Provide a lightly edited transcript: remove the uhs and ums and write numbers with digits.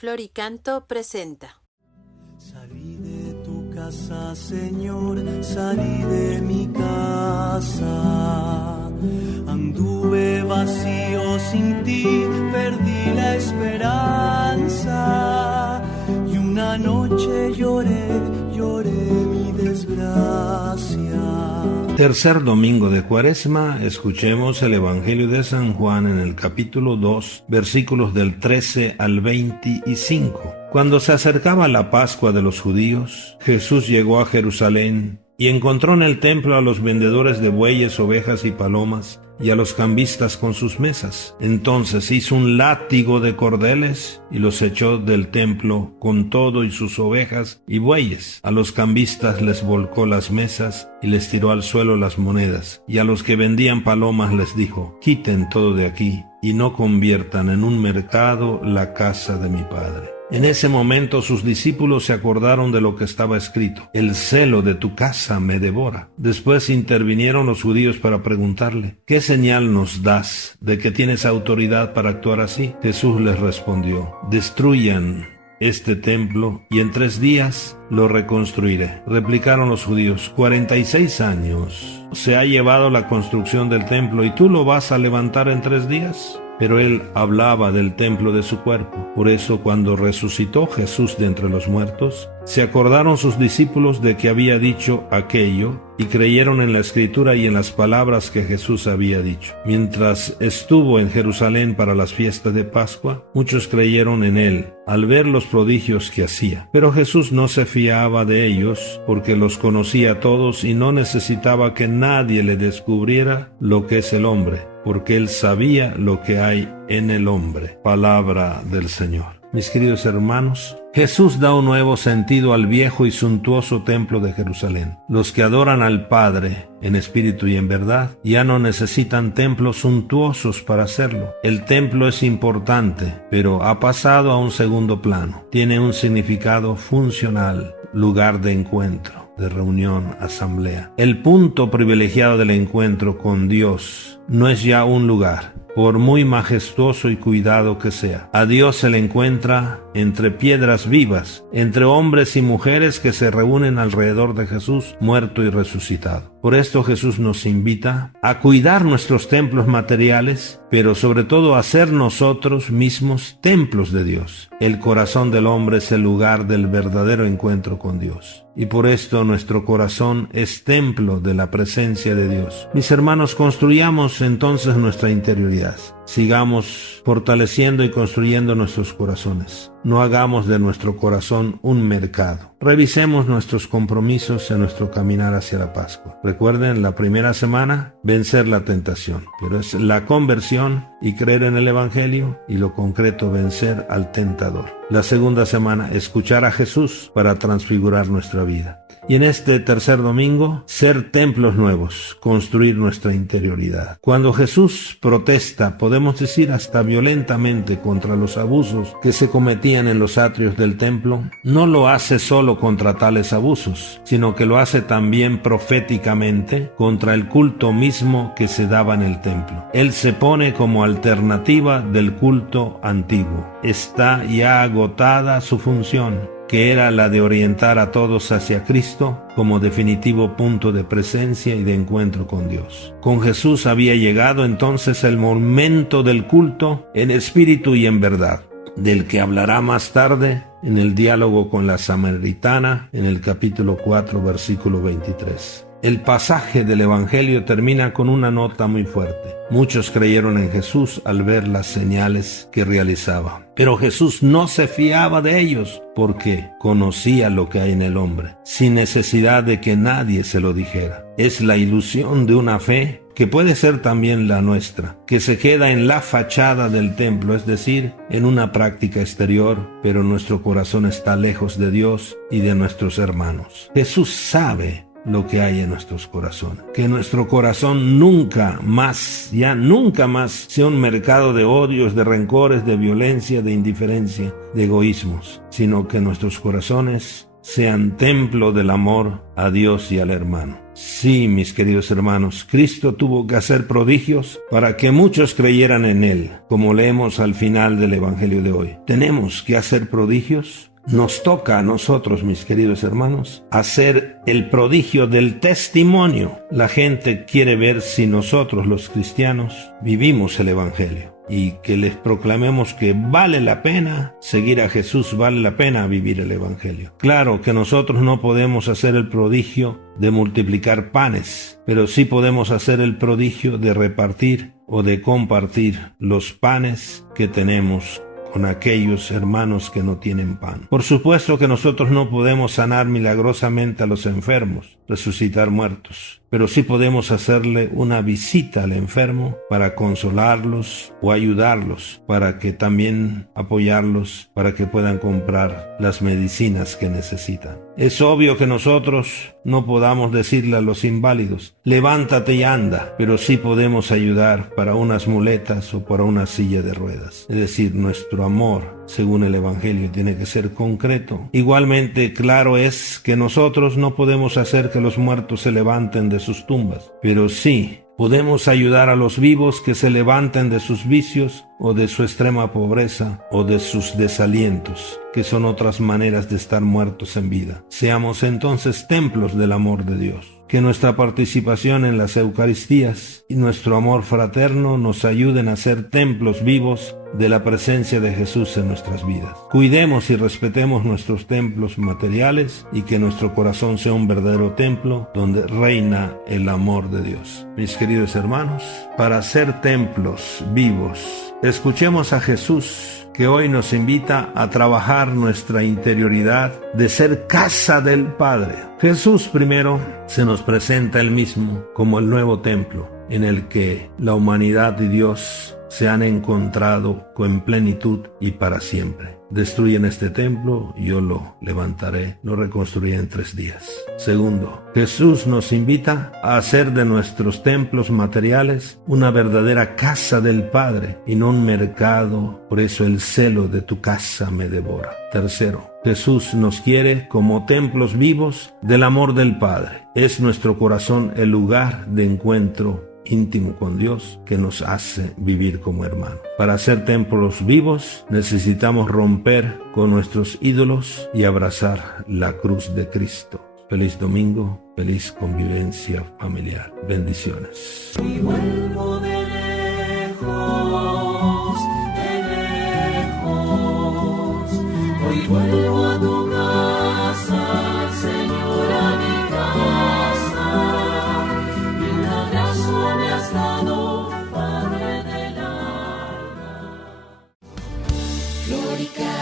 Floricanto presenta. Salí de tu casa, Señor, salí de mi casa. Anduve vacío sin ti, perdí la esperanza. Y una noche lloré mi desgracia. Tercer domingo de Cuaresma, escuchemos el Evangelio de San Juan en el capítulo 2, versículos del 13 al 25. Cuando se acercaba la Pascua de los judíos, Jesús llegó a Jerusalén y encontró en el templo a los vendedores de bueyes, ovejas y palomas, y a los cambistas con sus mesas. Entonces hizo un látigo de cordeles y los echó del templo con todo y sus ovejas y bueyes. A los cambistas les volcó las mesas y les tiró al suelo las monedas. Y a los que vendían palomas les dijo: quiten todo de aquí y no conviertan en un mercado la casa de mi Padre. En ese momento sus discípulos se acordaron de lo que estaba escrito: el celo de tu casa me devora. Después intervinieron los judíos para preguntarle: ¿qué señal nos das de que tienes autoridad para actuar así? Jesús les respondió: destruyan este templo y en 3 días lo reconstruiré. Replicaron los judíos: 46 años se ha llevado la construcción del templo y tú lo vas a levantar en 3 días. Pero él hablaba del templo de su cuerpo. Por eso, cuando resucitó Jesús de entre los muertos, se acordaron sus discípulos de que había dicho aquello y creyeron en la Escritura y en las palabras que Jesús había dicho. Mientras estuvo en Jerusalén para las fiestas de Pascua, muchos creyeron en él al ver los prodigios que hacía. Pero Jesús no se fiaba de ellos porque los conocía a todos y no necesitaba que nadie le descubriera lo que es el hombre, porque él sabía lo que hay en el hombre. Palabra del Señor. Mis queridos hermanos, Jesús da un nuevo sentido al viejo y suntuoso templo de Jerusalén. Los que adoran al Padre en espíritu y en verdad ya no necesitan templos suntuosos para hacerlo. El templo es importante, pero ha pasado a un segundo plano. Tiene un significado funcional, lugar de encuentro, de reunión, asamblea. El punto privilegiado del encuentro con Dios no es ya un lugar, por muy majestuoso y cuidado que sea. A Dios se le encuentra entre piedras vivas, entre hombres y mujeres que se reúnen alrededor de Jesús, muerto y resucitado. Por esto Jesús nos invita a cuidar nuestros templos materiales, pero sobre todo a ser nosotros mismos templos de Dios. El corazón del hombre es el lugar del verdadero encuentro con Dios. Y por esto nuestro corazón es templo de la presencia de Dios. Mis hermanos, construyamos entonces nuestra interioridad. Sigamos fortaleciendo y construyendo nuestros corazones. No hagamos de nuestro corazón un mercado. Revisemos nuestros compromisos en nuestro caminar hacia la Pascua. Recuerden, la primera semana, vencer la tentación. Pero es la conversión y creer en el Evangelio, y lo concreto, vencer al tentador. La segunda semana, escuchar a Jesús para transfigurar nuestra vida. Y en este tercer domingo, ser templos nuevos, construir nuestra interioridad. Cuando Jesús protesta, podemos decir hasta violentamente, contra los abusos que se cometían en los atrios del templo, no lo hace solo contra tales abusos, sino que lo hace también proféticamente contra el culto mismo que se daba en el templo. Él se pone como alternativa del culto antiguo. Está ya agotada su función, que era la de orientar a todos hacia Cristo como definitivo punto de presencia y de encuentro con Dios. Con Jesús había llegado entonces el momento del culto en espíritu y en verdad, del que hablará más tarde en el diálogo con la samaritana en el capítulo 4, versículo 23. El pasaje del Evangelio termina con una nota muy fuerte. Muchos creyeron en Jesús al ver las señales que realizaba. Pero Jesús no se fiaba de ellos porque conocía lo que hay en el hombre, sin necesidad de que nadie se lo dijera. Es la ilusión de una fe que puede ser también la nuestra, que se queda en la fachada del templo, es decir, en una práctica exterior, pero nuestro corazón está lejos de Dios y de nuestros hermanos. Jesús sabe lo que hay en nuestros corazones. Que nuestro corazón nunca más sea un mercado de odios, de rencores, de violencia, de indiferencia, de egoísmos, sino que nuestros corazones sean templo del amor a Dios y al hermano. Sí, mis queridos hermanos, Cristo tuvo que hacer prodigios para que muchos creyeran en Él, como leemos al final del Evangelio de hoy. ¿Tenemos que hacer prodigios? Nos toca a nosotros, mis queridos hermanos, hacer el prodigio del testimonio. La gente quiere ver si nosotros, los cristianos, vivimos el Evangelio. Y que les proclamemos que vale la pena seguir a Jesús, vale la pena vivir el Evangelio. Claro que nosotros no podemos hacer el prodigio de multiplicar panes, pero sí podemos hacer el prodigio de repartir o de compartir los panes que tenemos con aquellos hermanos que no tienen pan. Por supuesto que nosotros no podemos sanar milagrosamente a los enfermos, resucitar muertos, pero sí podemos hacerle una visita al enfermo para consolarlos o ayudarlos, para que también apoyarlos, para que puedan comprar las medicinas que necesitan. Es obvio que nosotros no podamos decirle a los inválidos, levántate y anda, pero sí podemos ayudar para unas muletas o para una silla de ruedas. Es decir, nuestro amor, según el Evangelio, tiene que ser concreto. Igualmente, claro es que nosotros no podemos hacer que los muertos se levanten de sus tumbas, pero sí podemos ayudar a los vivos que se levanten de sus vicios o de su extrema pobreza o de sus desalientos, que son otras maneras de estar muertos en vida. Seamos entonces templos del amor de Dios. Que nuestra participación en las Eucaristías y nuestro amor fraterno nos ayuden a ser templos vivos de la presencia de Jesús en nuestras vidas. Cuidemos y respetemos nuestros templos materiales y que nuestro corazón sea un verdadero templo donde reina el amor de Dios. Mis queridos hermanos, para ser templos vivos, escuchemos a Jesús, que hoy nos invita a trabajar nuestra interioridad de ser casa del Padre. Jesús primero se nos presenta él mismo como el nuevo templo en el que la humanidad y Dios se han encontrado en plenitud y para siempre. Destruyen este templo, yo lo levantaré, lo reconstruiré en 3 días. Segundo, Jesús nos invita a hacer de nuestros templos materiales una verdadera casa del Padre y no un mercado, por eso el celo de tu casa me devora. Tercero, Jesús nos quiere como templos vivos del amor del Padre. Es nuestro corazón el lugar de encuentro íntimo con Dios que nos hace vivir como hermanos. Para ser templos vivos necesitamos romper con nuestros ídolos y abrazar la cruz de Cristo. Feliz domingo, feliz convivencia familiar. Bendiciones. Y vuelvo de lejos, hoy vuelvo a tu casa, Señor, a mi casa, y un abrazo me has dado, Padre del alma. Florica.